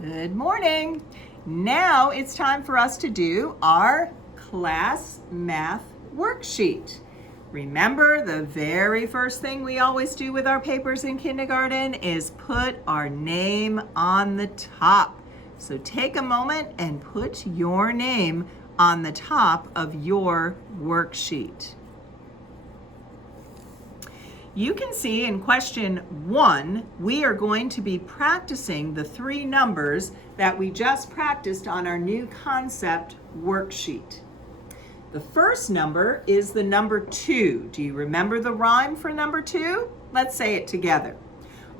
Good morning. Now it's time for us to do our class math worksheet. Remember, the very first thing we always do with our papers in kindergarten is put our name on the top. So take a moment and put your name on the top of your worksheet. You can see in question 1, we are going to be practicing the 3 numbers that we just practiced on our new concept worksheet. The first number is the number 2. Do you remember the rhyme for number 2? Let's say it together.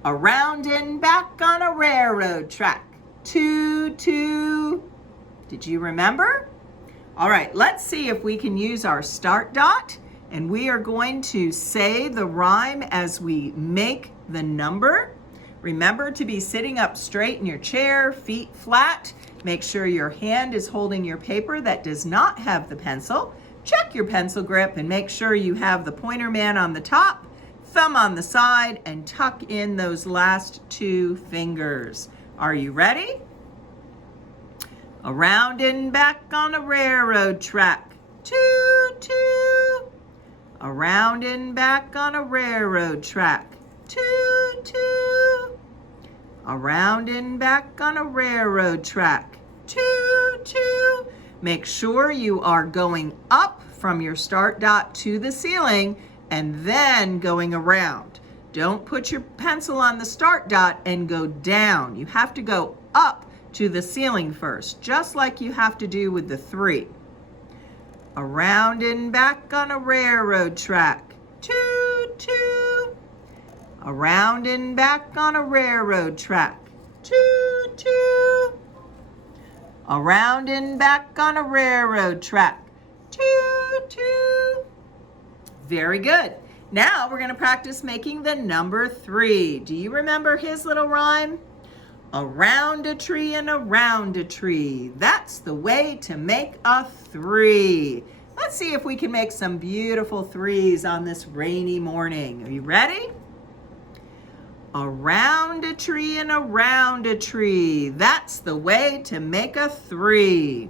Around and back on a railroad track. 2, 2. Did you remember? All right, let's see if we can use our start dot. And we are going to say the rhyme as we make the number. Remember to be sitting up straight in your chair, feet flat. Make sure your hand is holding your paper that does not have the pencil. Check your pencil grip and make sure you have the pointer man on the top, thumb on the side, and tuck in those last 2 fingers. Are you ready? Around and back on a railroad track. 2, 2. Around and back on a railroad track. 2, 2. Around and back on a railroad track. 2, 2. Make sure you are going up from your start dot to the ceiling and then going around. Don't put your pencil on the start dot and go down. You have to go up to the ceiling first, just like you have to do with the 3. Around and back on a railroad track. 2, 2. Around and back on a railroad track. 2, 2. Around and back on a railroad track. 2, 2. Very good. Now we're going to practice making the number 3. Do you remember his little rhyme? Around a tree and around a tree. That's the way to make a 3. Let's see if we can make some beautiful 3s on this rainy morning. Are you ready? Around a tree and around a tree. That's the way to make a 3.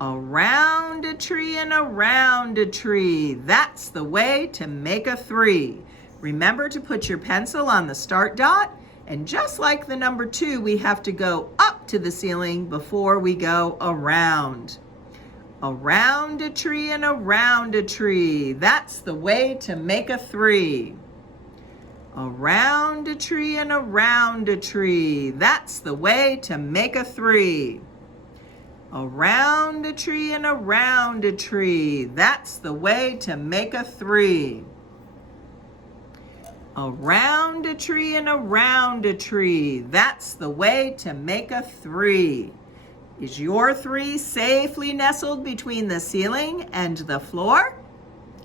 Around a tree and around a tree. That's the way to make a 3. Remember to put your pencil on the start dot. And just like the number 2, we have to go up to the ceiling before we go around. Around a tree and around a tree. That's the way to make a 3. Around a tree and around a tree. That's the way to make a 3. Around a tree and around a tree. That's the way to make a 3. Around a tree and around a tree. That's the way to make a 3. Is your 3 safely nestled between the ceiling and the floor?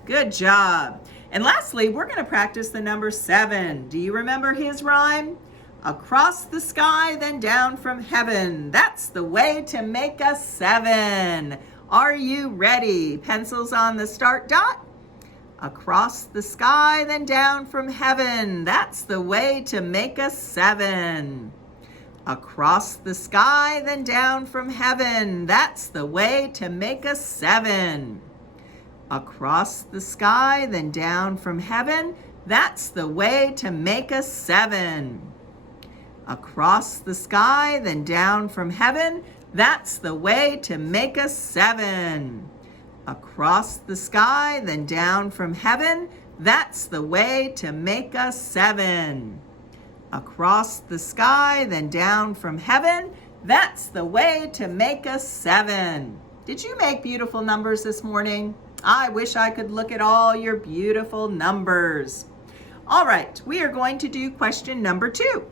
Good job. And lastly, we're going to practice the number 7. Do you remember his rhyme? Across the sky, then down from heaven. That's the way to make a 7. Are you ready? Pencils on the start dot. Across the sky, then down from heaven. That's the way to make a 7. Across the sky, then down from heaven. That's the way to make a 7. Across the sky, then down from heaven. That's the way to make a 7. Across the sky, then down from heaven. That's the way to make a 7. Across the sky, then down from heaven. That's the way to make a 7. Across the sky, then down from heaven. That's the way to make a 7. Did you make beautiful numbers this morning? I wish I could look at all your beautiful numbers. All right, we are going to do question number 2.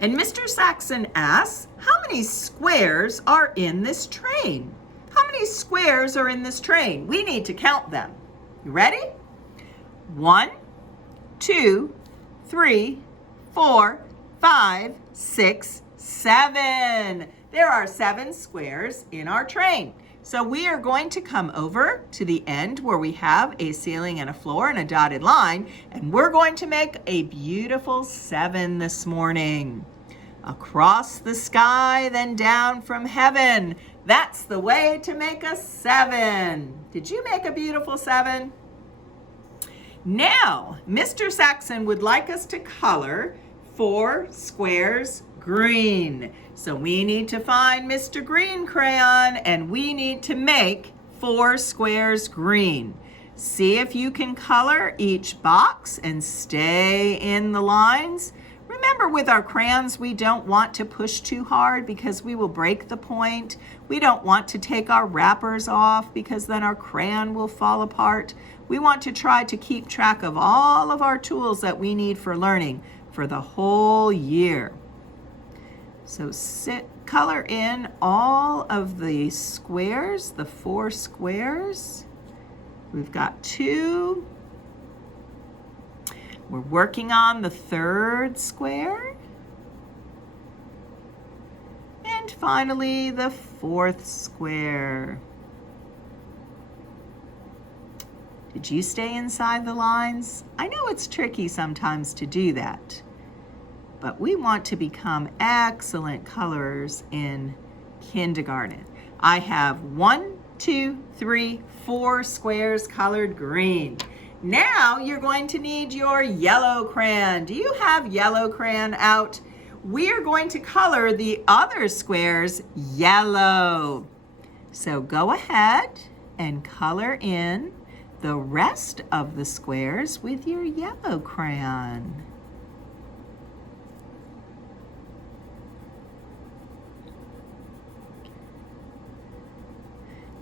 And Mr. Saxon asks, how many squares are in this train? How many squares are in this train? We need to count them. You ready? 1, 2, 3, 4, 5, 6, 7. There are 7 squares in our train. So we are going to come over to the end where we have a ceiling and a floor and a dotted line, and we're going to make a beautiful 7 this morning. Across the sky, then down from heaven. That's the way to make a 7. Did you make a beautiful 7? Now, Mr. Saxon would like us to color 4 squares green. So we need to find Mr. Green Crayon and we need to make 4 squares green. See if you can color each box and stay in the lines. Remember, with our crayons, we don't want to push too hard because we will break the point. We don't want to take our wrappers off because then our crayon will fall apart. We want to try to keep track of all of our tools that we need for learning for the whole year. So color in all of the squares, the 4 squares. We've got 2. We're working on the 3rd square. And finally, the 4th square. Did you stay inside the lines? I know it's tricky sometimes to do that, but we want to become excellent colorers in kindergarten. I have 1, 2, 3, 4 squares colored green. Now you're going to need your yellow crayon. Do you have yellow crayon out? We are going to color the other squares yellow. So go ahead and color in the rest of the squares with your yellow crayon.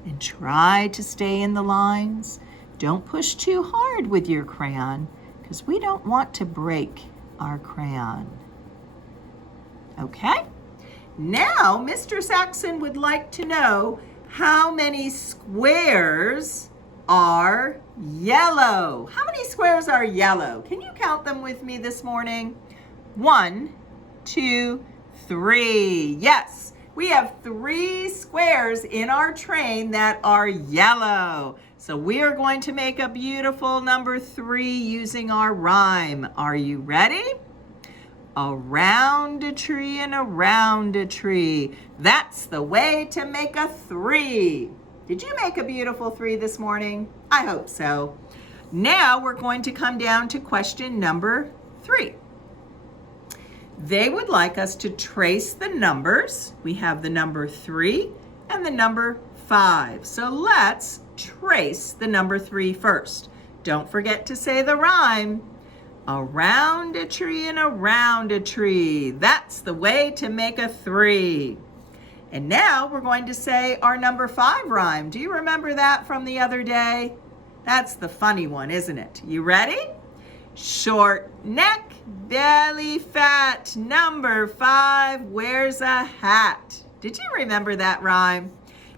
And try to stay in the lines. Don't push too hard with your crayon because we don't want to break our crayon. Okay? Now, Mr. Saxon would like to know how many squares are yellow. How many squares are yellow? Can you count them with me this morning? 1, 2, 3. Yes, we have 3 squares in our train that are yellow. So we are going to make a beautiful number 3 using our rhyme. Are you ready? Around a tree and around a tree. That's the way to make a 3. Did you make a beautiful 3 this morning? I hope so. Now we're going to come down to question number 3. They would like us to trace the numbers. We have the number 3 and the number 5. So let's trace the number 3 first. Don't forget to say the rhyme. Around a tree and around a tree. That's the way to make a 3. And now we're going to say our number 5 rhyme. Do you remember that from the other day? That's the funny one, isn't it? You ready? Short neck, belly fat. Number 5 wears a hat. Did you remember that rhyme?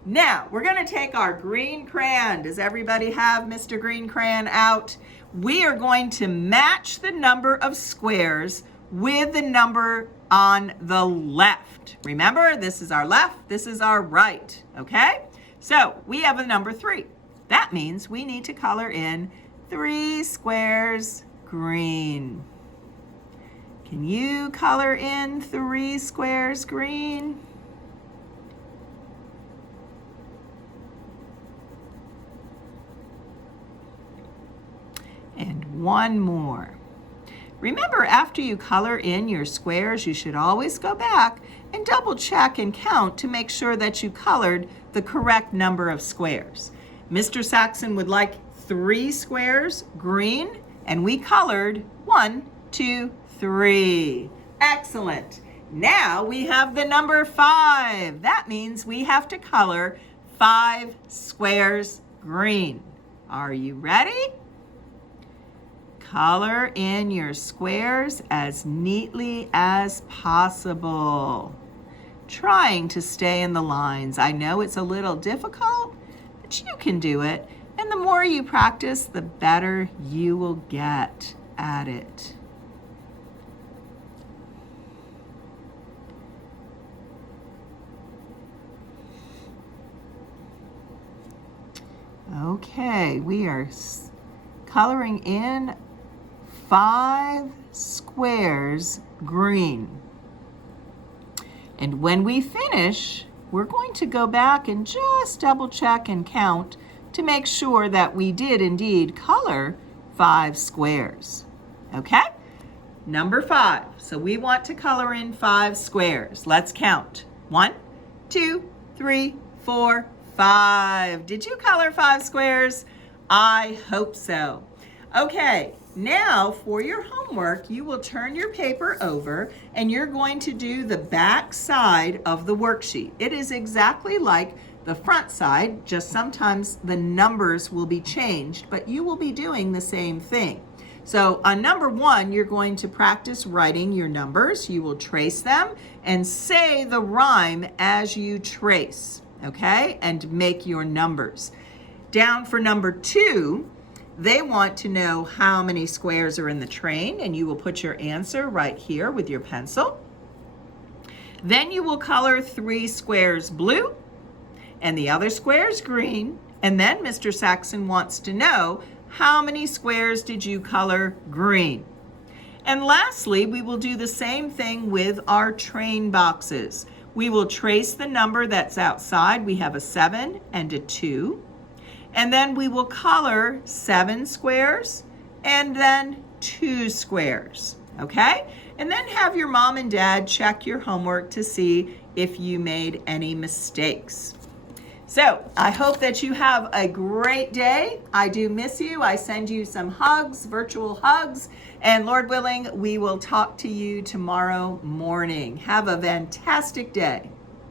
Now, we're going to take our green crayon. Does everybody have Mr. Green Crayon out? We are going to match the number of squares with the number on the left. Remember, this is our left, this is our right, okay? So we have a number 3. That means we need to color in 3 squares green. Can you color in 3 squares green? And one more. Remember, after you color in your squares, you should always go back and double check and count to make sure that you colored the correct number of squares. Mr. Saxon would like 3 squares green, and we colored 1, 2, 3. Excellent. Now we have the number 5. That means we have to color 5 squares green. Are you ready? Color in your squares as neatly as possible, trying to stay in the lines. I know it's a little difficult, but you can do it. And the more you practice, the better you will get at it. Okay, we are coloring in 5 squares green. And when we finish, we're going to go back and just double check and count to make sure that we did indeed color 5 squares. Okay? Number 5. So we want to color in 5 squares. Let's count. 1, 2, 3, 4, 5. Did you color 5 squares? I hope so. Okay, now for your homework, you will turn your paper over and you're going to do the back side of the worksheet. It is exactly like the front side, just sometimes the numbers will be changed, but you will be doing the same thing. So on number 1, you're going to practice writing your numbers. You will trace them and say the rhyme as you trace, okay? And make your numbers. Down for number 2, they want to know how many squares are in the train, and you will put your answer right here with your pencil. Then you will color 3 squares blue and the other squares green. And then Mr. Saxon wants to know, how many squares did you color green? And lastly, we will do the same thing with our train boxes. We will trace the number that's outside. We have a 7 and a 2. And then we will color 7 squares and then 2 squares, okay? And then have your mom and dad check your homework to see if you made any mistakes. So I hope that you have a great day. I do miss you. I send you some hugs, virtual hugs, and Lord willing, we will talk to you tomorrow morning. Have a fantastic day.